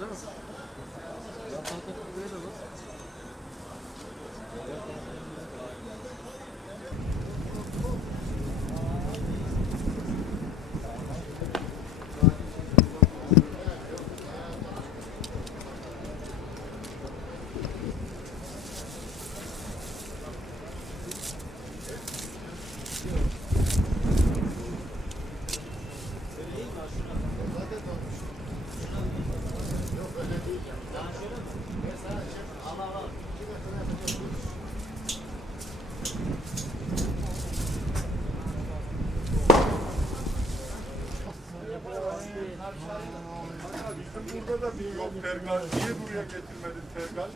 Değil mi? Ya patates buraya da var. Bizim burada da bir yok tergal. Niye buraya getirmedin tergal?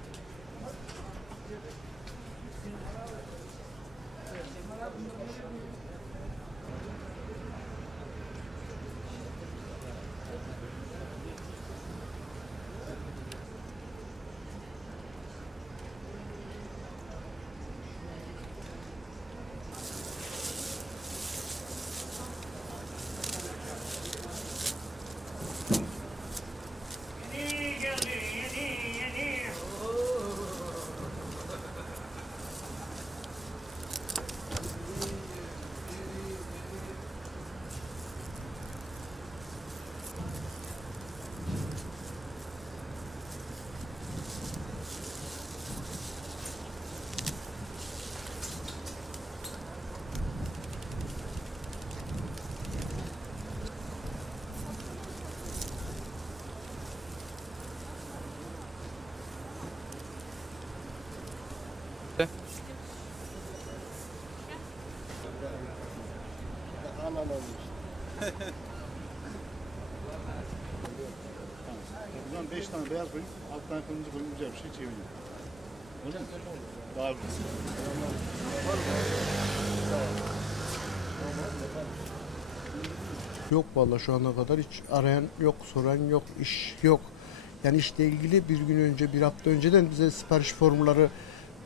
Buradan 5 tane beyaz koyun, 6 tane kırmızı koyun güzel bir şey çeviriyor. Öyle mi? Daha güzel. Yok vallahi şu ana kadar hiç arayan yok, soran yok, iş yok. Yani işle ilgili bir gün önce, bir hafta önceden bize sipariş formları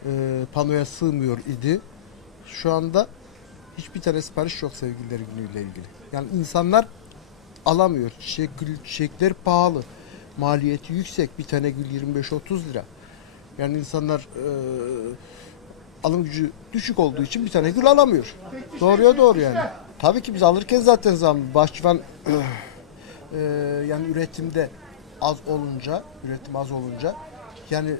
e, panoya sığmıyor idi. Şu anda hiçbir tane sipariş yok sevgililer günüyle ilgili. Yani insanlar alamıyor. Çiçek, çiçekler pahalı. Maliyeti yüksek. Bir tane gül 25-30 lira. Yani insanlar e, alım gücü düşük olduğu için bir tane gül alamıyor. Doğruya doğru yani. Tabii ki biz alırken zaten zam. Bahçıvan e, yani üretimde az olunca, üretim az olunca yani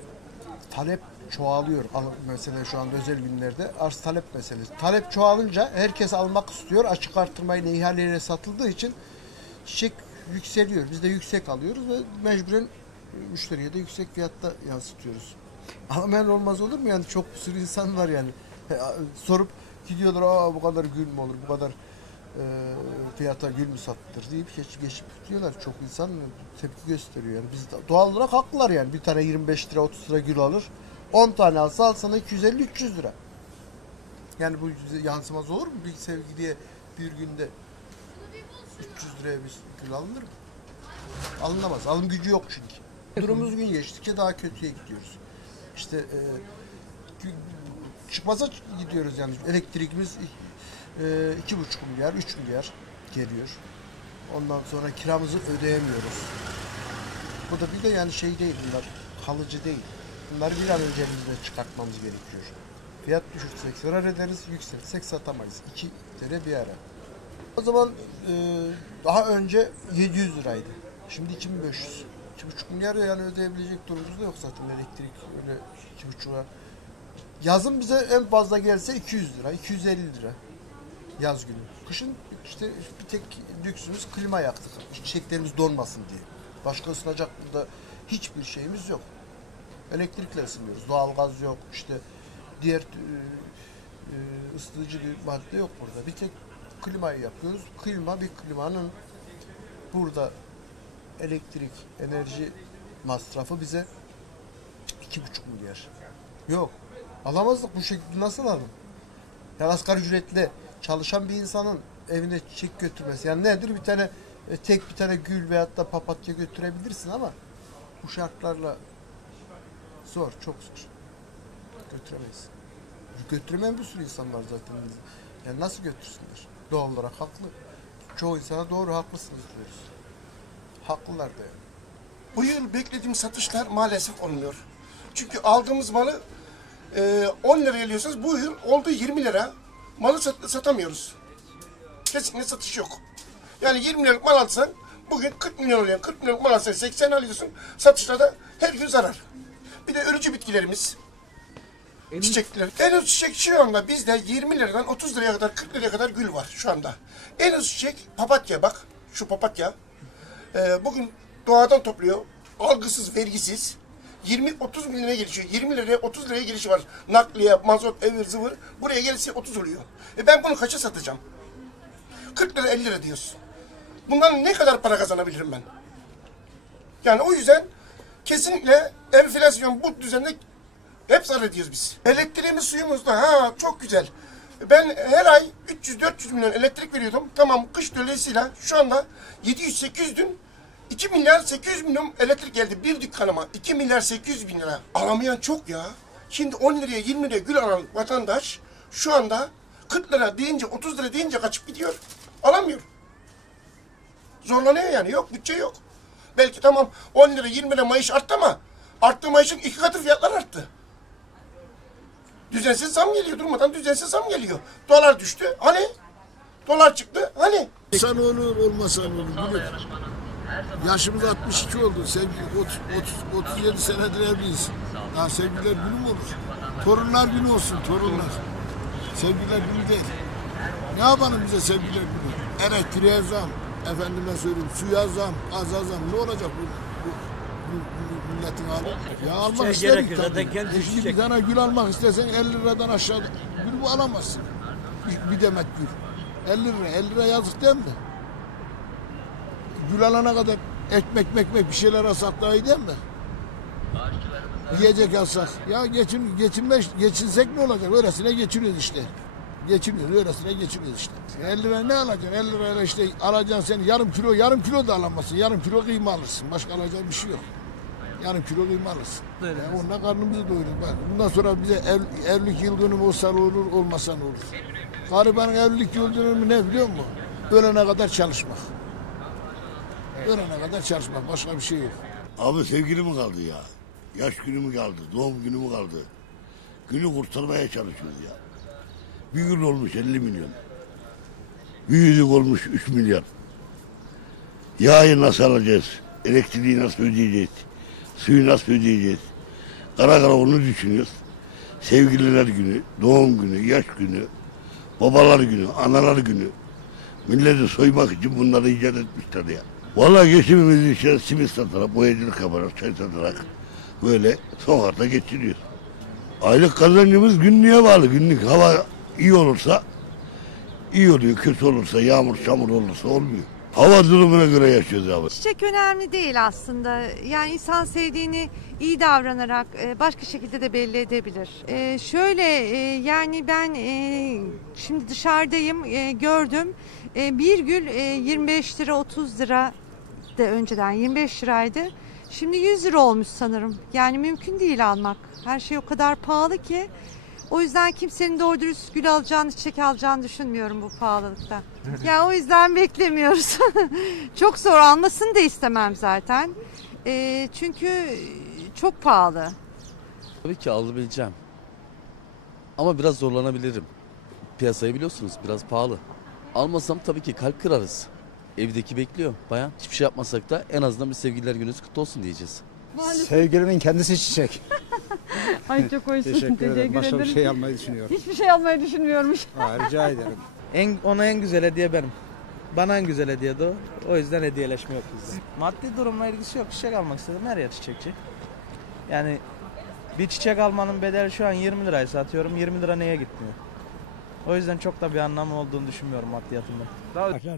talep çoğalıyor. Al- Mesela şu anda özel günlerde arz talep meselesi. Talep çoğalınca herkes almak istiyor. Açık artırmayla ihaleyle satıldığı için çiçek yükseliyor. Biz de yüksek alıyoruz ve mecburen müşteriye de yüksek fiyatta yansıtıyoruz. Alamayan olmaz olur mu? Yani çok bir sürü insan var yani. A- Sorup gidiyorlar Aa, bu kadar gül mü olur, bu kadar e, fiyata gül mü satılır deyip geç, geçip gidiyorlar. Çok insan tepki gösteriyor. Yani biz doğal olarak haklılar yani. Bir tane 25 lira 30 lira gül alır. 10 tane alsa al sana 250-300 lira. Yani bu yansımaz olur mu? Bir sevgiliye bir günde 300 liraya bir gül alınır mı? Alınamaz. Alım gücü yok çünkü. Durumumuz gün geçtikçe daha kötüye gidiyoruz. İşte e, çıkmaza gidiyoruz yani. Elektrikimiz e, iki buçuk milyar, 3 milyar geliyor. Ondan sonra kiramızı ödeyemiyoruz. Bu da bir de yani şey değil bunlar, kalıcı değil. Bunları bir an önce elimizden çıkartmamız gerekiyor. Fiyat düşürsek zarar ederiz, yükselsek satamayız. İki lira bir ara. O zaman e, daha önce 700 liraydı. Şimdi 2500. 2,5 milyar yani ödeyebilecek durumumuz da yok zaten elektrik öyle 2,5'a. Yazın bize en fazla gelse 200 lira, 250 lira yaz günü. Kışın işte bir tek lüksümüz klima yaktık. Çiçeklerimiz donmasın diye. Başka ısınacak burada hiçbir şeyimiz yok. Elektrikle ısınıyoruz. Doğalgaz yok. işte diğer e, e, ısıtıcı bir madde yok burada. Bir tek klimayı yapıyoruz. Klima bir klimanın burada elektrik, enerji masrafı bize iki buçuk milyar. Yok. Alamazdık bu şekilde nasıl alalım? Yani asgari ücretle çalışan bir insanın evine çiçek götürmesi. Yani nedir bir tane e, tek bir tane gül veyahut da papatya götürebilirsin ama bu şartlarla zor, çok zor. Götüremeyiz. Götüremeyen bir sürü insan var zaten. Yani nasıl götürsünler? Doğal olarak haklı. Çoğu insana doğru haklısınız diyoruz. Haklılar da yani. Bu yıl beklediğim satışlar maalesef olmuyor. Çünkü aldığımız malı e, 10 liraya alıyorsanız bu yıl oldu 20 lira. Malı sat- satamıyoruz. Kesinlikle satış yok. Yani 20 liralık mal alsan bugün 40 milyon oluyor. 40 milyonluk mal alsan 80 alıyorsun. Satışlarda her gün zarar. Bir de ölücü bitkilerimiz. Çiçekler. En ucuz çiçek şu anda bizde 20 liradan 30 liraya kadar 40 liraya kadar gül var şu anda. En ucuz çiçek papatya bak. Şu papatya. Ee, bugün doğadan topluyor. Algısız, vergisiz. 20-30 bin liraya gelişiyor. 20 liraya 30 liraya gelişi var. Nakliye, mazot, evir, zıvır. Buraya gelirse 30 oluyor. E ben bunu kaça satacağım? 40 lira 50 lira diyorsun. Bundan ne kadar para kazanabilirim ben? Yani o yüzden kesinlikle enflasyon bu düzende hep zarar ediyoruz biz. Elektriğimiz suyumuz da ha çok güzel. Ben her ay 300-400 milyon elektrik veriyordum. Tamam kış dolayısıyla şu anda 700-800 dün 2 milyar 800 milyon elektrik geldi bir dükkanıma. 2 milyar 800 bin lira. Alamayan çok ya. Şimdi 10 liraya 20 liraya gül alan vatandaş şu anda 40 lira deyince 30 lira deyince kaçıp gidiyor. Alamıyor. Zorlanıyor yani. Yok bütçe yok. Belki tamam 10 lira 20 lira maaş arttı ama arttığı maaşın iki katı fiyatlar arttı. Düzensiz zam geliyor durmadan düzensiz zam geliyor. Dolar düştü. Hani? Dolar çıktı. Hani? İnsan olur, olmasa olur. Bilir. Yaşımız 62 oldu. Sevgi 30, 30, 37 senedir evliyiz. Daha sevgililer günü mü olur? Torunlar günü olsun, torunlar. Sevgililer günü değil. Ne yapalım bize sevgililer günü? Elektriğe zam, efendime söyleyeyim suya zam, gaza zam. Ne olacak bu, bu, bu, bu milletin hali? Ya almak Çiçeğe isterim gerek yok, tabii. zaten kendi Şimdi bir tane gül almak istesen 50 liradan aşağı gül bu alamazsın. Bir, bir demet gül. 50 lira, 50 lira yazık değil mi? Gül alana kadar ekmek mekmek bir şeyler alsak daha iyi değil mi? Yiyecek alsak. Ya geçin, geçinme, geçinsek ne olacak? Öylesine geçiniyoruz işte. Geçiniyoruz, öylesine geçiniyoruz işte. 50 lira ne alacaksın? 50 lirayla işte alacaksın sen yarım kilo, yarım kilo da alamazsın. Yarım kilo kıyma alırsın. Başka alacağın bir şey yok. Yarım kilo kıyma alırsın. Öyle. Ya onunla karnımızı doyurur. Bak, bundan sonra bize ev, evlilik yıl dönümü olsa olur, olmasa ne olur. Garibanın evlilik yıl dönümü ne biliyor musun? Ölene kadar çalışmak. Ölene kadar çalışmak. Başka bir şey yok. Abi sevgili mi kaldı ya? Yaş günü mü kaldı? Doğum günü mü kaldı? Günü kurtarmaya çalışıyoruz ya. Bir gün olmuş 50 milyon. Bir yüzük olmuş 3 milyar. Yağı nasıl alacağız? Elektriği nasıl ödeyeceğiz? Suyu nasıl ödeyeceğiz? Kara kara onu düşünüyoruz. Sevgililer günü, doğum günü, yaş günü, babalar günü, analar günü. Milleti soymak için bunları icat etmişler ya. Vallahi geçimimizi işte simit satarak, boyacılık yaparak, çay satarak böyle sokakta geçiriyoruz. Aylık kazancımız günlüğe bağlı. Günlük hava iyi olursa iyi oluyor. Kötü olursa, yağmur, çamur olursa olmuyor. Hava durumuna göre yaşıyoruz abi. Çiçek önemli değil aslında. Yani insan sevdiğini iyi davranarak e, başka şekilde de belli edebilir. E, Şöyle e, yani ben şimdi dışarıdayım gördüm. Bir gül e, 25 lira 30 lira de önceden 25 liraydı. Şimdi 100 lira olmuş sanırım. Yani mümkün değil almak. Her şey o kadar pahalı ki. O yüzden kimsenin doğru dürüst gül alacağını, çiçek alacağını düşünmüyorum bu pahalılıkta. ya o yüzden beklemiyoruz. çok zor almasını da istemem zaten. Ee, çünkü çok pahalı. Tabii ki alabileceğim. Ama biraz zorlanabilirim. Piyasayı biliyorsunuz biraz pahalı. Almasam tabii ki kalp kırarız. Evdeki bekliyor bayan. Hiçbir şey yapmasak da en azından bir sevgililer gününüz kutlu olsun diyeceğiz. Sevgilimin kendisi çiçek. Ay çok hoşsun. Teşekkür ederim. Başka bir şey almayı düşünüyorum. Hiçbir şey almayı düşünmüyormuş. Ha, rica ederim. En, ona en güzel hediye benim. Bana en güzel hediye de o. O yüzden hediyeleşme yok bizde. Maddi durumla ilgisi yok. Çiçek almak istedim. Her yer çiçekçi. Yani bir çiçek almanın bedeli şu an 20 liraysa satıyorum. 20 lira neye gitmiyor? O yüzden çok da bir anlamı olduğunu düşünmüyorum maddiyatında.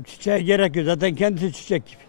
Çiçeğe gerek yok zaten kendisi çiçek gibi.